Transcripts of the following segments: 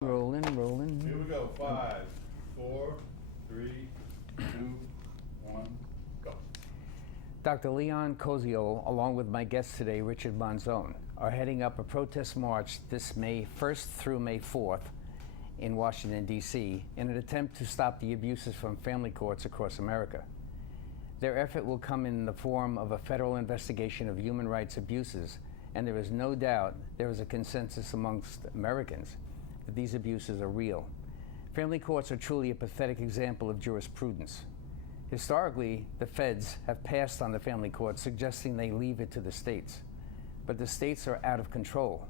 Rolling. Here we go. 5, 4, 3, 2, 1, go. Dr. Leon Cozio, along with my guest today, Richard Monzone, are heading up a protest march this May 1st through May 4th in Washington, D.C., in an attempt to stop the abuses from family courts across America. Their effort will come in the form of a federal investigation of human rights abuses, and there is no doubt there is a consensus amongst Americans that these abuses are real. Family courts are truly a pathetic example of jurisprudence. Historically, the feds have passed on the family courts, suggesting they leave it to the states. But the states are out of control.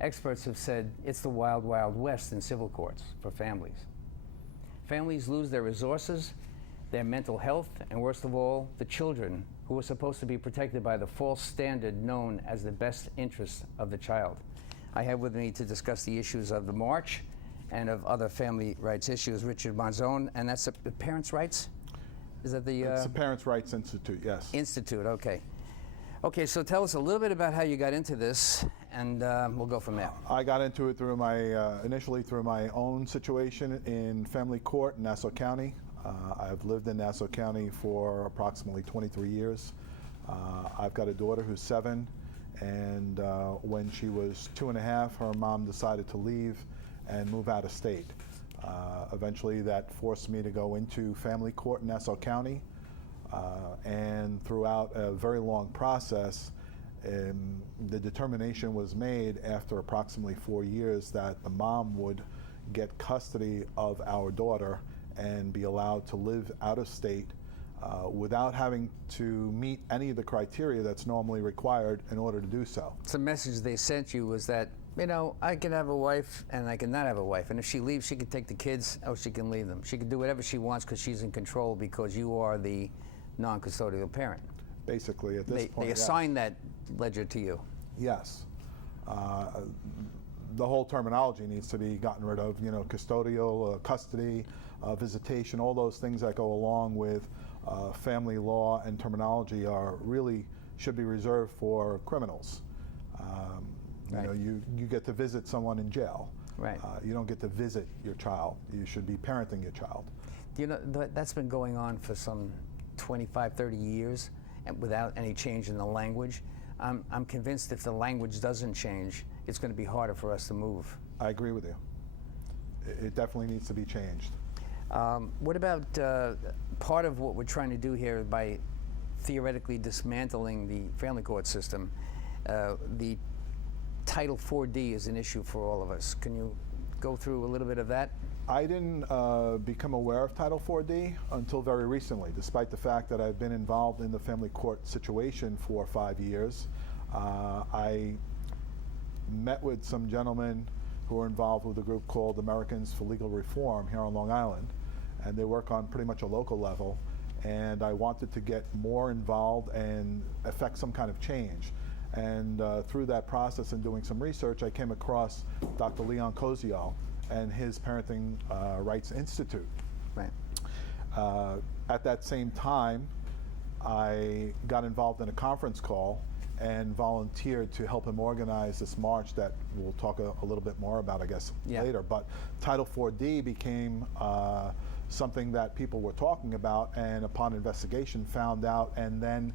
Experts have said it's the wild, wild west in civil courts for families. Families lose their resources, their mental health, and worst of all, the children, who are supposed to be protected by the false standard known as the best interest of the child. I have with me to discuss the issues of the march and of other family rights issues, Richard Monzone, and that's the Parents' Rights? Is that the... It's the Parents' Rights Institute, yes. Institute, okay. Okay, so tell us a little bit about how you got into this, and we'll go from there. I got into it through initially through my own situation in family court in Nassau County. I've lived in Nassau County for approximately 23 years. I've got a daughter who's 7, and when she was 2.5, her mom decided to leave and move out of state. Eventually that forced me to go into family court in Nassau County, and throughout a very long process, the determination was made after approximately 4 years that the mom would get custody of our daughter and be allowed to live out of state without having to meet any of the criteria that's normally required in order to do so. So the message they sent you was that, you know, I can have a wife and I can not have a wife. And if she leaves, she can take the kids or she can leave them. She can do whatever she wants because she's in control because you are the non-custodial parent. Basically, at this point, they assign that ledger to you. Yes. The whole terminology needs to be gotten rid of, you know, custodial, custody, visitation, all those things that go along with family law and terminology are really should be reserved for criminals. Right. You know, you get to visit someone in jail. Right. You don't get to visit your child. You should be parenting your child. You know, that's been going on for some 25, 30 years and without any change in the language. I'm convinced if the language doesn't change, it's going to be harder for us to move. I agree with you. It definitely needs to be changed. What about part of what we're trying to do here by theoretically dismantling the family court system? The Title 4D is an issue for all of us. Can you go through a little bit of that? I didn't become aware of Title 4D until very recently, despite the fact that I've been involved in the family court situation for 5 years. I met with some gentlemen who are involved with a group called Americans for Legal Reform here on Long Island, and they work on pretty much a local level, and I wanted to get more involved and affect some kind of change. And through that process and doing some research, I came across Dr. Leon Cozio and his Parenting Rights Institute. Right. At that same time, I got involved in a conference call and volunteered to help him organize this march that we'll talk a little bit more about, I guess, later. But Title 4D became something that people were talking about, and upon investigation found out and then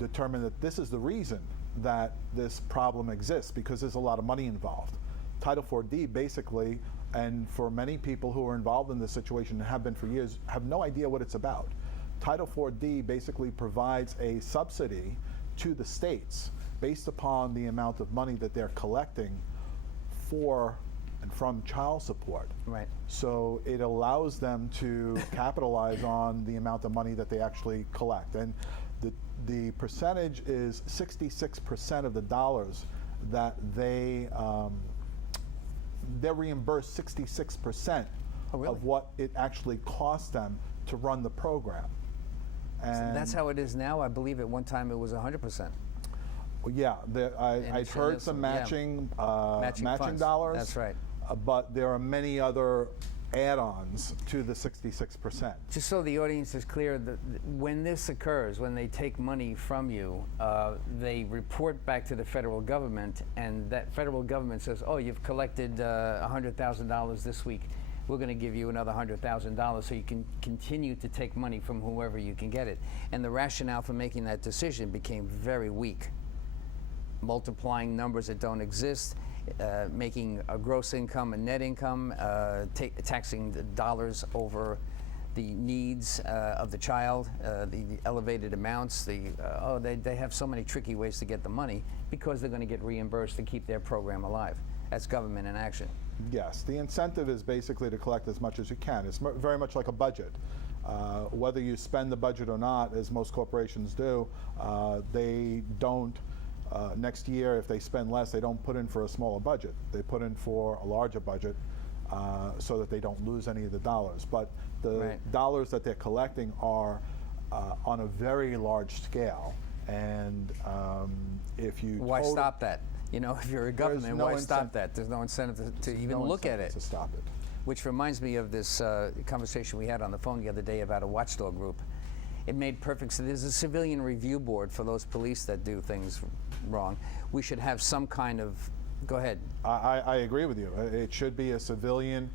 determined that this is the reason that this problem exists, because there's a lot of money involved. Title 4D basically, and for many people who are involved in this situation and have been for years, have no idea what it's about. Title 4D basically provides a subsidy to the states based upon the amount of money that they're collecting for and from child support. Right. So it allows them to capitalize on the amount of money that they actually collect. And the percentage is 66% of the dollars that they're reimbursed 66% of what it actually costs them to run the program. And so that's how it is now. I believe at one time it was 100%. Well, yeah, I've heard some matching funds. dollars. That's right. But there are many other add-ons to the 66%. Just so the audience is clear, when this occurs, when they take money from you, they report back to the federal government, and that federal government says, oh, you've collected $100,000 this week. We're going to give you another $100,000 so you can continue to take money from whoever you can get it. And the rationale for making that decision became very weak. Multiplying numbers that don't exist, making a gross income a net income, taxing the dollars over the needs of the child, the elevated amounts, they have so many tricky ways to get the money because they're going to get reimbursed to keep their program alive. That's government in action. Yes, the incentive is basically to collect as much as you can. It's very much like a budget. Whether you spend the budget or not, as most corporations do, they don't, next year if they spend less, they don't put in for a smaller budget. They put in for a larger budget so that they don't lose any of the dollars. But the dollars that they're collecting are on a very large scale. And if you why stop that? You know, if you're a government, why stop that? There's no incentive to even look at it. To stop it. Which reminds me of this conversation we had on the phone the other day about a watchdog group. It made perfect sense. There's a civilian review board for those police that do things wrong. We should have some kind of, go ahead. I agree with you. It should be a civilian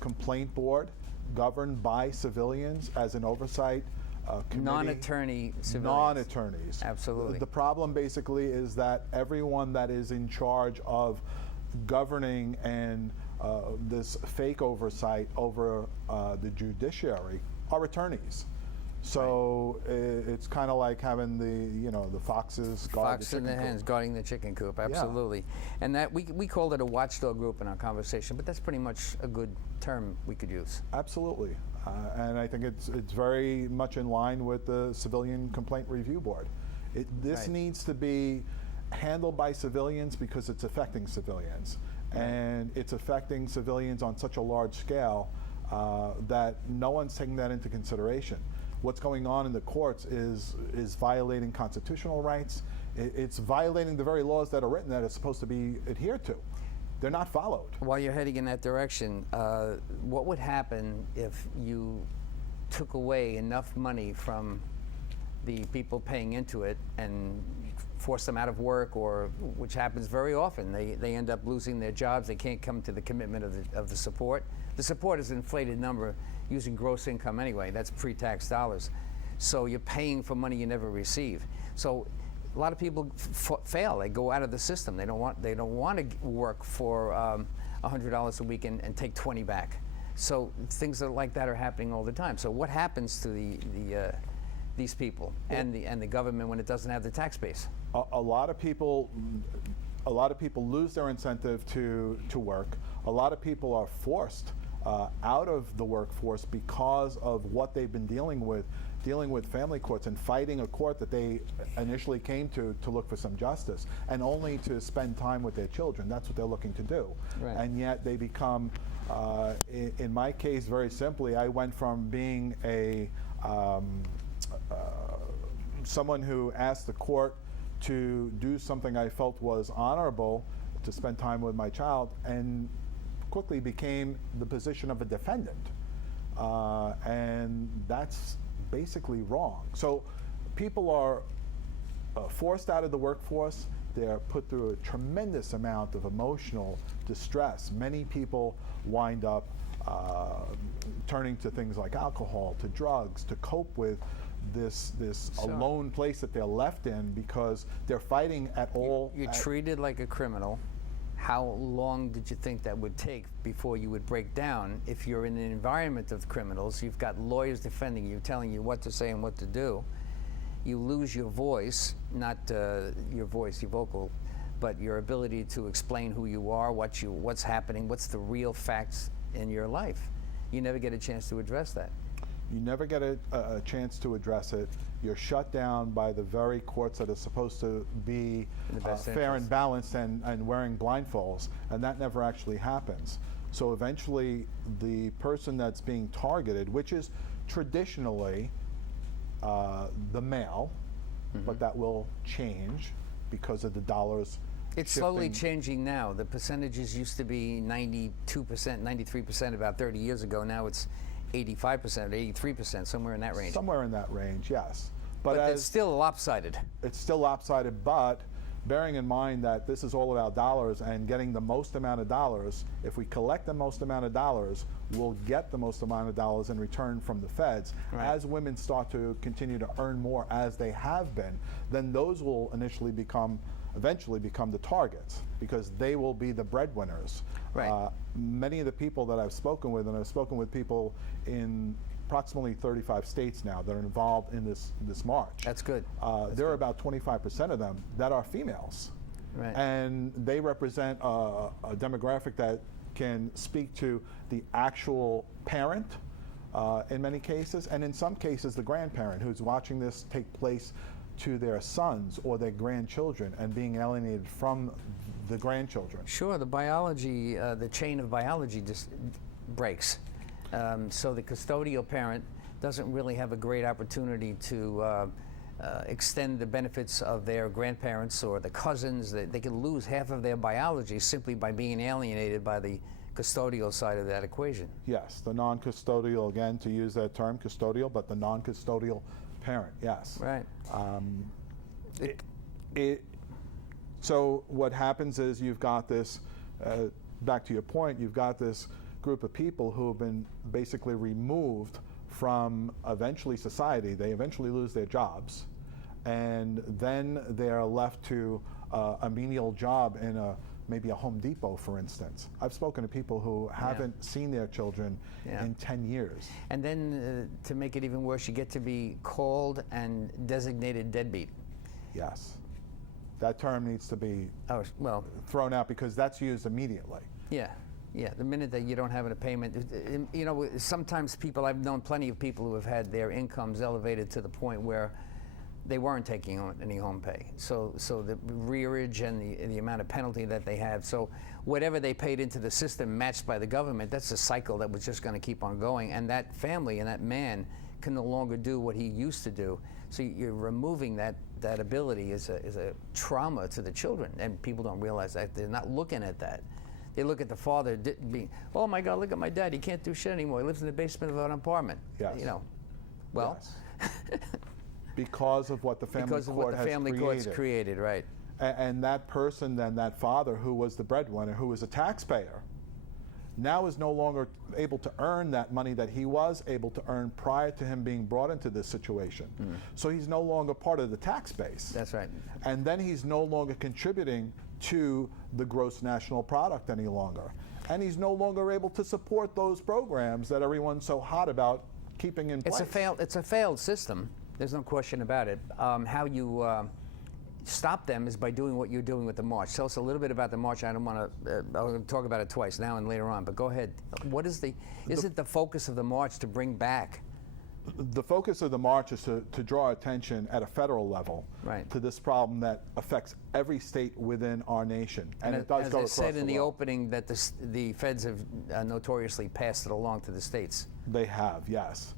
complaint board governed by civilians as an oversight committee. Non-attorney civilians. Non-attorneys. Absolutely. The problem basically is that everyone that is in charge of governing and this fake oversight over the judiciary are attorneys. So it's kind of like having the foxes guard the chicken coop. Fox in the hens guarding the chicken coop, absolutely. Yeah. And that we called it a watchdog group in our conversation, but that's pretty much a good term we could use. Absolutely. And I think it's very much in line with the Civilian Complaint Review Board. This needs to be handled by civilians because it's affecting civilians. And it's affecting civilians on such a large scale that no one's taking that into consideration. What's going on in the courts is violating constitutional rights. It's violating the very laws that are written that it's supposed to be adhered to. They're not followed. While you're heading in that direction, what would happen if you took away enough money from the people paying into it and force them out of work, or which happens very often? They end up losing their jobs. They can't come to the commitment of the support. The support is an inflated number using gross income anyway. That's pre-tax dollars. So you're paying for money you never receive. So a lot of people fail. They go out of the system. They don't want to work for $100 a week and take 20 back. So things like that are happening all the time. So what happens to these people and the government when it doesn't have the tax base? A lot of people lose their incentive to work. A lot of people are forced out of the workforce because of what they've been dealing with family courts and fighting a court that they initially came to look for some justice, and only to spend time with their children. That's what they're looking to do. Right. And yet they become, in my case, very simply, I went from being someone who asked the court to do something I felt was honorable, to spend time with my child, and quickly became the position of a defendant. And that's basically wrong. So people are forced out of the workforce. They're put through a tremendous amount of emotional distress. Many people wind up turning to things like alcohol, to drugs, to cope with this alone place that they're left in because they're fighting at all. You're treated like a criminal. How long did you think that would take before you would break down? If you're in an environment of criminals, you've got lawyers defending you, telling you what to say and what to do. You lose your voice, not your vocal, but your ability to explain who you are, what's happening, what's the real facts in your life. You never get a chance to address that. You never get a chance to address it. You're shut down by the very courts that are supposed to be fair and balanced and wearing blindfolds, and that never actually happens. So eventually the person that's being targeted, which is traditionally the male, but that will change because of the dollars It's slowly shifting. changing now. The percentages used to be 92%, 93% about 30 years ago. Now it's 85% or 83%, somewhere in that range. Somewhere in that range, yes. But as it's still lopsided. it's still lopsided, but bearing in mind that this is all about dollars and getting the most amount of dollars, if we collect the most amount of dollars, we'll get the most amount of dollars in return from the feds. Right. As women start to continue to earn more as they have been, then those will eventually become the targets, because they will be the breadwinners. Right. Many of the people that I've spoken with, and I've spoken with people in approximately 35 states now that are involved in this march. That's good. There are about 25% of them that are females. Right. And they represent a demographic that can speak to the actual parent in many cases, and in some cases the grandparent who's watching this take place to their sons or their grandchildren and being alienated from the grandchildren. Sure, the biology, the chain of biology just breaks. So the custodial parent doesn't really have a great opportunity to extend the benefits of their grandparents or the cousins. They can lose half of their biology simply by being alienated by the custodial side of that equation. Yes, the non-custodial, again, to use that term, custodial, but the non-custodial parent, yes. Right. So what happens is you've got this, back to your point, you've got this group of people who have been basically removed from eventually society. They eventually lose their jobs, and then they're left to a menial job in maybe a Home Depot, for instance. I've spoken to people who haven't seen their children in 10 years. And then to make it even worse, you get to be called and designated deadbeat. Yes. That term needs to be thrown out, because that's used immediately. Yeah, the minute that you don't have a payment, you know, sometimes I've known plenty of people who have had their incomes elevated to the point where they weren't taking on any home pay. So the rearage and the amount of penalty that they have, so whatever they paid into the system matched by the government, that's a cycle that was just going to keep on going, and that family and that man can no longer do what he used to do. So you're removing that ability is a trauma to the children, and people don't realize that. They're not looking at that. They look at the father being, oh my God, look at my dad, he can't do shit anymore. He lives in the basement of an apartment. Yes. You know, well. Yes. Because of what the family because of court what the has family court's created, right. And that person, then that father who was the breadwinner, who was a taxpayer, now is no longer able to earn that money that he was able to earn prior to him being brought into this situation. So he's no longer part of the tax base. That's right. And then he's no longer contributing to the gross national product any longer. And he's no longer able to support those programs that everyone's so hot about keeping in place. It's a failed system. There's no question about it. How you stop them is by doing what you're doing with the march. Tell us a little bit about the march. I don't want to. I'll talk about it twice, now and later on. But go ahead. What is is it the focus of the march to bring back? The focus of the march is to draw attention at a federal level to this problem that affects every state within our nation, and it does go across the world. As I said in the opening, that the feds have notoriously passed it along to the states. They have, yes.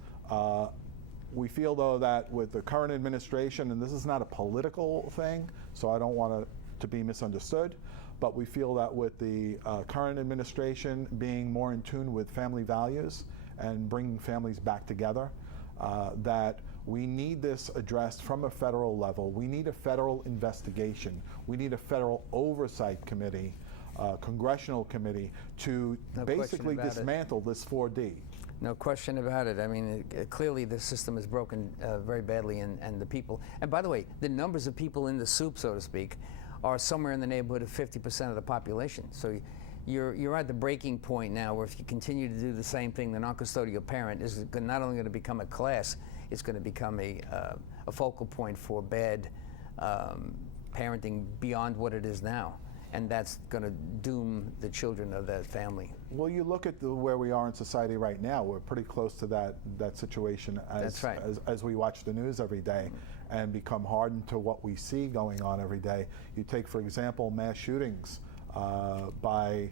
We feel, though, that with the current administration, and this is not a political thing, so I don't want it to be misunderstood, but we feel that with the current administration being more in tune with family values and bringing families back together, that we need this addressed from a federal level. We need a federal investigation. We need a federal oversight committee, congressional committee, to basically dismantle this 4D. No question about it. I mean, clearly the system is broken very badly, and the people, and by the way, the numbers of people in the soup, so to speak, are somewhere in the neighborhood of 50% of the population. So you're at the breaking point now where if you continue to do the same thing, the non-custodial parent is not only going to become a class, it's going to become a focal point for bad parenting beyond what it is now. And that's going to doom the children of that family. Well, you look at where we are in society right now. We're pretty close to that situation as we watch the news every day and become hardened to what we see going on every day. You take, for example, mass shootings by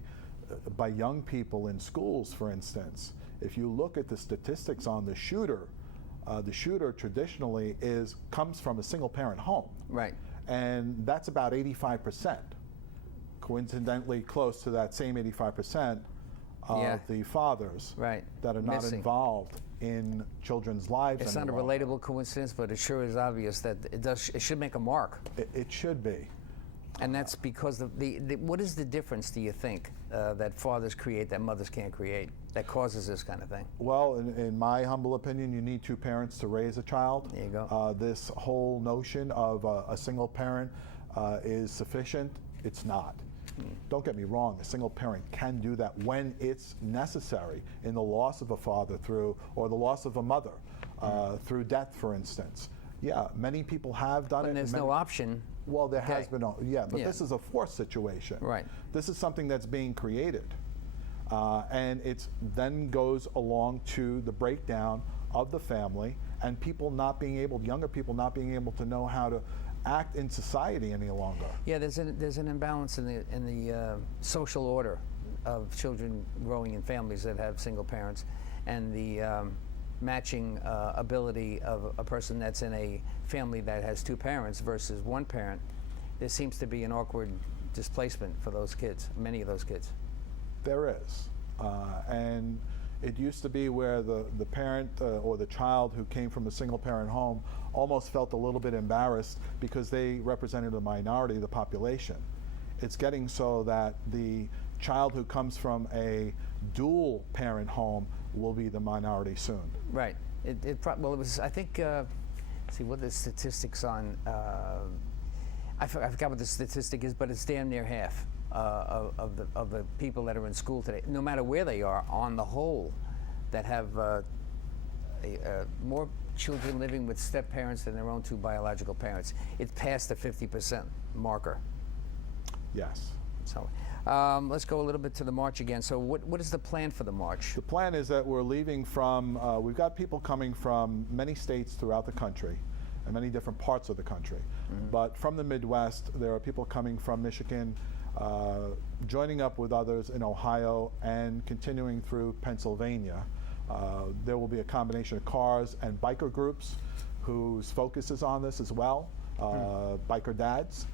young people in schools, for instance. If you look at the statistics on the shooter traditionally comes from a single-parent home. Right. And that's about 85%. coincidentally close to that same 85% of Yeah. the fathers Right. that are not Missing. involved in children's lives It's not a any longer. relatable coincidence, but it sure is obvious that it should make a mark. It should be. And that's because of the what is the difference, do you think, that fathers create that mothers can't create, that causes this kind of thing? Well, in my humble opinion, you need two parents to raise a child. There you go. This whole notion of a single parent is sufficient. It's not. Don't get me wrong, a single parent can do that when it's necessary in the loss of a father or the loss of a mother through death, for instance. Yeah, many people have done it. When there's no option. Well, there has Okay. been, but Yeah. this is a forced situation. Right. This is something that's being created. And it then goes along to the breakdown of the family and younger people not being able to know how to act in society any longer. Yeah, there's an imbalance in the social order of children growing in families that have single parents, and the matching ability of a person that's in a family that has two parents versus one parent. There seems to be an awkward displacement for those kids, many of those kids. There is. And it used to be where the parent or the child who came from a single parent home almost felt a little bit embarrassed because they represented a minority of the population. It's getting so that the child who comes from a dual parent home will be the minority soon. Right. It was, I think, see what the statistics on, I forgot what the statistic is, but it's damn near half of the people that are in school today, no matter where they are, on the whole, that have more children living with step parents than their own two biological parents. It's past the 50% marker. Yes. So let's go a little bit to the march again. So what is the plan for the march? The plan is that we're leaving from, we've got people coming from many states throughout the country and many different parts of the country. But from the Midwest, there are people coming from Michigan, joining up with others in Ohio and continuing through Pennsylvania. There will be a combination of cars and biker groups whose focus is on this as well, biker dads.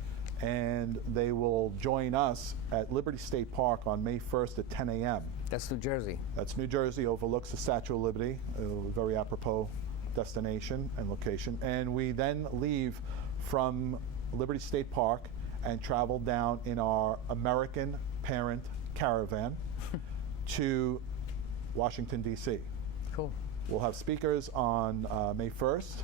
And they will join us at Liberty State Park on May 1st at 10 a.m. That's New Jersey. That's New Jersey, overlooks the Statue of Liberty, a very apropos destination and location. And we then leave from Liberty State Park and travel down in our American Parent Caravan to Washington, D.C. Cool. We'll have speakers on May 1st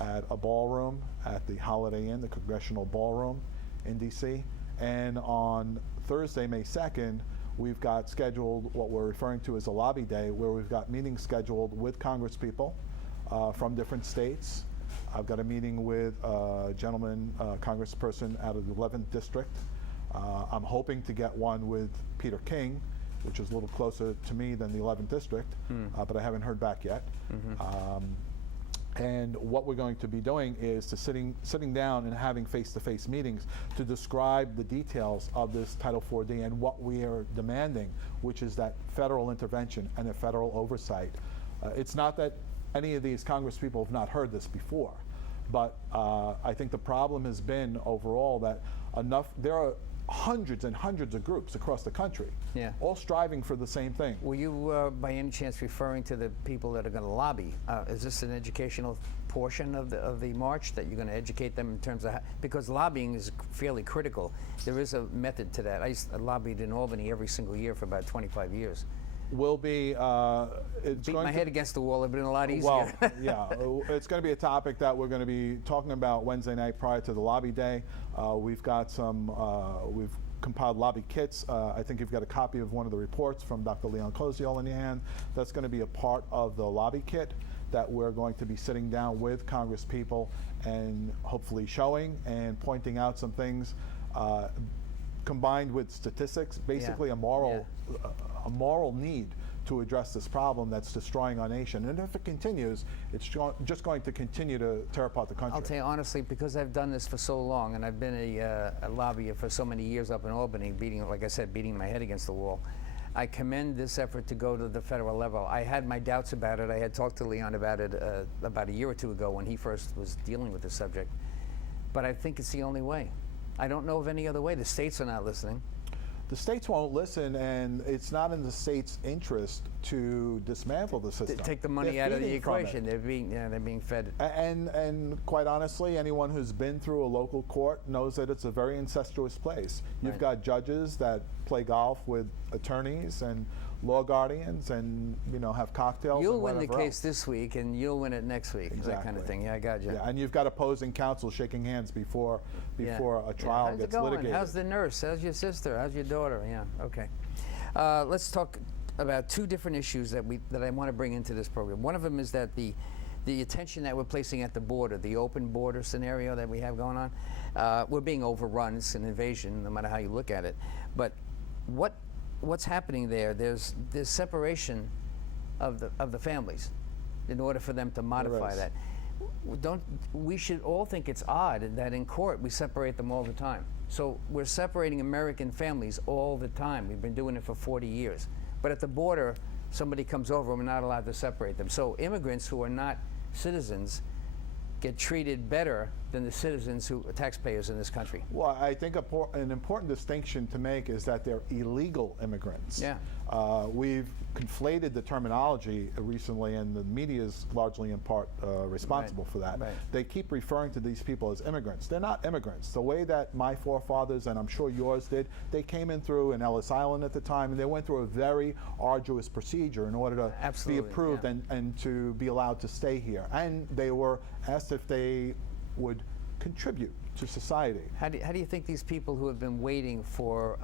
at a ballroom at the Holiday Inn, the Congressional Ballroom in D.C. And on Thursday, May 2nd, we've got scheduled what we're referring to as a lobby day, where we've got meetings scheduled with congresspeople from different states. I've got a meeting with a gentleman, congressperson out of the 11th District. I'm hoping to get one with Peter King, which is a little closer to me than the 11th District, but I haven't heard back yet. And what we're going to be doing is to sitting down and having face-to-face meetings to describe the details of this Title IV D and what we are demanding, which is that federal intervention and a federal oversight. It's not that any of these congresspeople have not heard this before, but I think the problem has been overall that there are hundreds and hundreds of groups across the country, all striving for the same thing. Were you, by any chance, referring to the people that are going to lobby? Is this an educational portion of the march that you're going to educate them in terms of because lobbying is fairly critical. There is a method to that. I lobbied in Albany every single year for about 25 years. Will be it's Beat going my to head against the wall. It'd been a lot easier. Well, yeah, it's going to be a topic that we're going to be talking about Wednesday night prior to the lobby day. We've got we've compiled lobby kits. I think you've got a copy of one of the reports from Dr. Leon Koziol in your hand. That's going to be a part of the lobby kit that we're going to be sitting down with Congress people and hopefully showing and pointing out some things combined with statistics, basically a moral need to address this problem that's destroying our nation. And if it continues, it's just going to continue to tear apart the country. I'll tell you honestly, because I've done this for so long, and I've been a lobbyer for so many years up in Albany, like I said, beating my head against the wall. I commend this effort to go to the federal level. I had my doubts about it. I had talked to Leon about it about a year or two ago when he first was dealing with the subject. But I think it's the only way. I don't know of any other way. The states are not listening. the states won't listen, and it's not in the state's interest to dismantle the system. Take the money They're out of the feeding from equation. it. They're being fed. And quite honestly, anyone who's been through a local court knows that it's a very incestuous place. You've Right. got judges that play golf with attorneys and law guardians, and have cocktails. You'll and win the whatever case else. this week, and you'll win it next week. That kind of Exactly. thing. Yeah, I got you. Yeah, and you've got opposing counsel shaking hands before Yeah. a trial How's it gets going? litigated. How's the nurse? How's your sister? How's your daughter? Yeah. Okay. Let's talk about two different issues that I want to bring into this program. One of them is that the attention that we're placing at the border, the open border scenario that we have going on, we're being overrun. It's an invasion, no matter how you look at it. But what's happening there? There's separation of the families in order for them to modify is. that. We should all think it's odd that in court we separate them all the time. So we're separating American families all the time. We've been doing it for 40 years. But at the border, somebody comes over and we're not allowed to separate them. So immigrants who are not citizens get treated better than the citizens who are taxpayers in this country. Well, I think an important distinction to make is that they're illegal immigrants. Yeah. We've conflated the terminology recently, and the media is largely in part responsible for that. Right. They keep referring to these people as immigrants. They're not immigrants. The way that my forefathers, and I'm sure yours did, they came in through in Ellis Island at the time, and they went through a very arduous procedure in order to Absolutely, be approved yeah. and to be allowed to stay here. And they were asked if they would contribute to society. How do you think these people who have been waiting for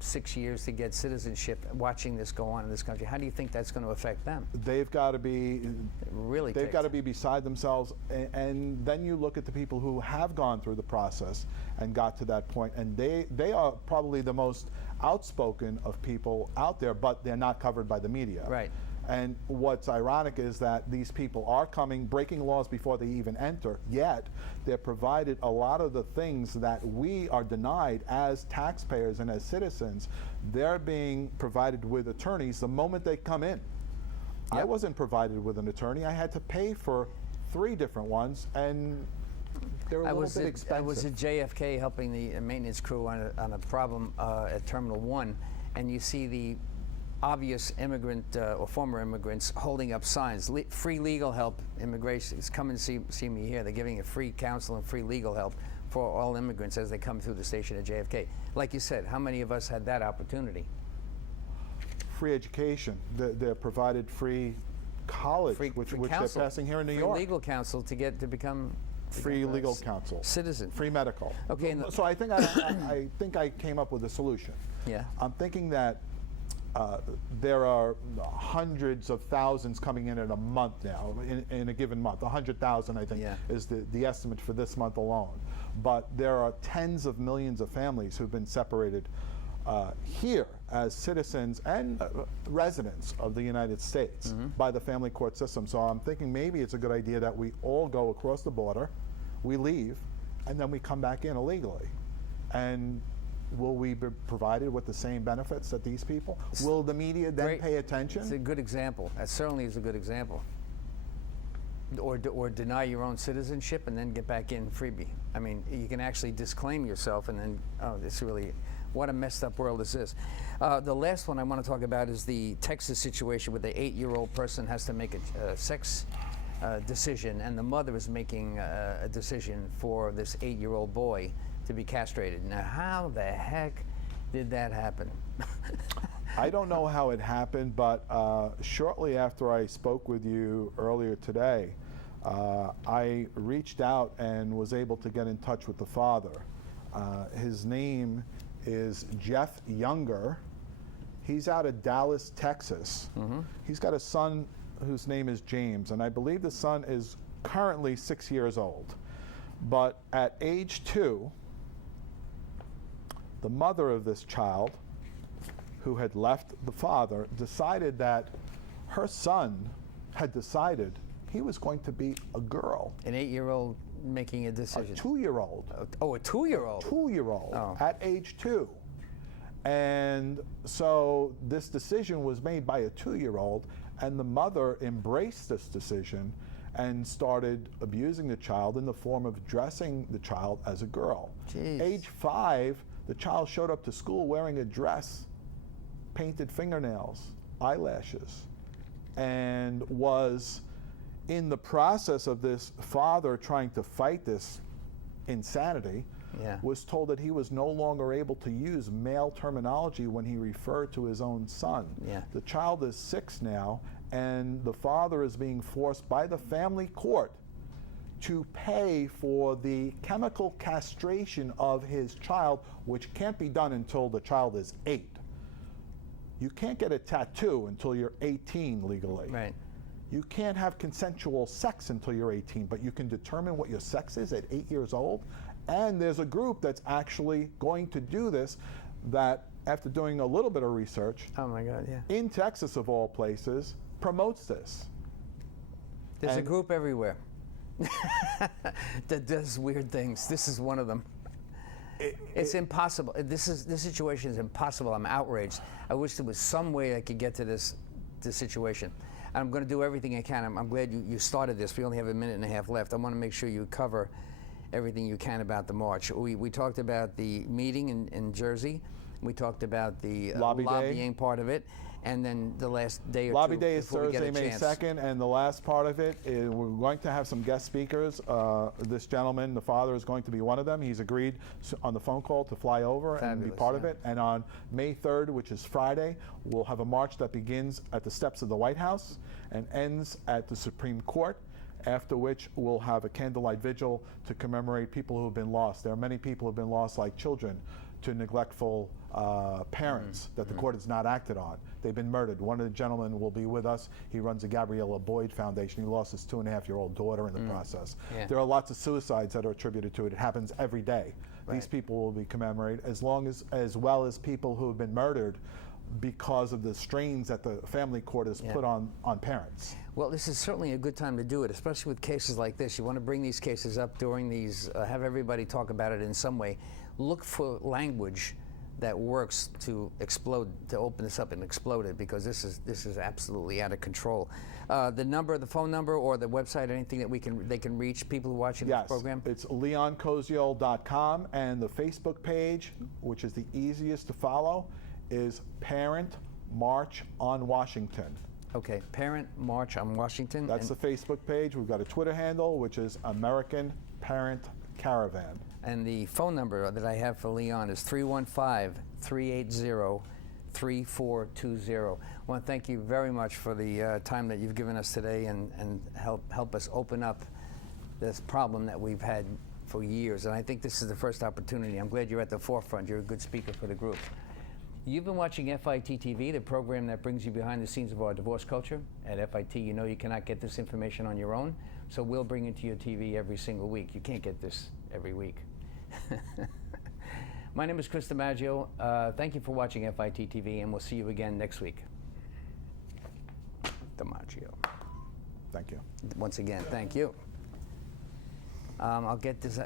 6 years to get citizenship, watching this go on in this country, how do you think that's going to affect them? They've got to be Really they've takes- got to be beside themselves, and then you look at the people who have gone through the process and got to that point, and they are probably the most outspoken of people out there, but they're not covered by the media. Right. And what's ironic is that these people are breaking laws before they even enter, yet they're provided a lot of the things that we are denied as taxpayers and as citizens. They're being provided with attorneys the moment they come in. I Yep. wasn't provided with an attorney. I had to pay for 3 different ones, and they're a little bit expensive. I was at JFK helping the maintenance crew on a problem at Terminal 1, and you see the obvious immigrant or former immigrants holding up signs, free legal help, immigration, come and see me here. They're giving a free counsel and free legal help for all immigrants as they come through the station at JFK. Like you said, how many of us had that opportunity? Free education. They're provided free college, which they're counsel, passing here in New free York. legal counsel to become Free a legal counsel. citizens. Free medical. Okay, and So I think I think I came up with a solution. Yeah. I'm thinking that there are hundreds of thousands coming in a month now, in a given month. 100,000, I think, Yeah. is the estimate for this month alone. But there are tens of millions of families who've been separated here as citizens and residents of the United States by the family court system. So I'm thinking maybe it's a good idea that we all go across the border, we leave, and then we come back in illegally. And will we be provided with the same benefits that these people? Will the media then Great. pay attention? It's a good example. That certainly is a good example. Or deny your own citizenship and then get back in freebie. I mean, you can actually disclaim yourself and then, it's really, what a messed up world is this. The last one I want to talk about is the Texas situation where the 8-year-old person has to make a sex decision, and the mother is making a decision for this 8-year-old boy to be castrated. Now, how the heck did that happen? I don't know how it happened, but shortly after I spoke with you earlier today, I reached out and was able to get in touch with the father. His name is Jeff Younger. He's out of Dallas, Texas. He's got a son whose name is James, and I believe the son is currently 6 years old. But at age 2, the mother of this child, who had left the father, decided that her son had decided he was going to be a girl. An 8-year-old making a decision. A 2-year-old. Oh, a 2-year-old. 2-year-old Oh. at age 2. And so this decision was made by a 2-year-old, and the mother embraced this decision and started abusing the child in the form of dressing the child as a girl. Jeez. Age 5, The child showed up to school wearing a dress, painted fingernails, eyelashes, and was in the process of this father trying to fight this insanity, was told that he was no longer able to use male terminology when he referred to his own son. The child is 6 now, and the father is being forced by the family court to pay for the chemical castration of his child, which can't be done until the child is 8. You can't get a tattoo until you're 18 legally. Right. You can't have consensual sex until you're 18, but you can determine what your sex is at 8 years old. And there's a group that's actually going to do this that, after doing a little bit of research, Oh my God, yeah. in Texas of all places, promotes this. There's a group everywhere that does weird things. This is one of them. It's impossible. This situation is impossible. I'm outraged. I wish there was some way I could get to this situation. I'm going to do everything I can. I'm glad you started this. We only have a minute and a half left. I want to make sure you cover everything you can about the march. We talked about the meeting in Jersey. We talked about the lobbying part of it. And then the last day or Lobby two Day is before we get Thursday, a May chance. 2nd, and the last part of it is we're going to have some guest speakers. This gentleman, the father, is going to be one of them. He's agreed on the phone call to fly over and be part of it. And on May 3rd, which is Friday, we'll have a march that begins at the steps of the White House and ends at the Supreme Court, after which we'll have a candlelight vigil to commemorate people who have been lost. There are many people who have been lost, like children, to neglectful parents that the court has not acted on. They've been murdered. One of the gentlemen will be with us. He runs the Gabriella Boyd Foundation. He lost his 2.5-year-old daughter in the process. There are lots of suicides that are attributed to it. It happens every day. These people will be commemorated, as well as people who have been murdered because of the strains that the family court has put on parents. Well, this is certainly a good time to do it, especially with cases like this. You want to bring these cases up during these, have everybody talk about it in some way. Look for language that works to open this up and explode it, because this is absolutely out of control. The phone number, or the website, anything that they can reach people who are watching this program? It's leonkoziol.com, and the Facebook page, which is the easiest to follow, is Parent March on Washington. Okay, Parent March on Washington. That's the Facebook page. We've got a Twitter handle, which is American Parent Caravan. And the phone number that I have for Leon is 315-380-3420. I want to thank you very much for the time that you've given us today and help us open up this problem that we've had for years. And I think this is the first opportunity. I'm glad you're at the forefront. You're a good speaker for the group. You've been watching FIT TV, the program that brings you behind the scenes of our divorce culture. At FIT, you know you cannot get this information on your own, so we'll bring it to your TV every single week. You can't get this every week. My name is Chris DiMaggio. Thank you for watching FIT TV, and we'll see you again next week. DiMaggio. Thank you. Once again, thank you. I'll get this.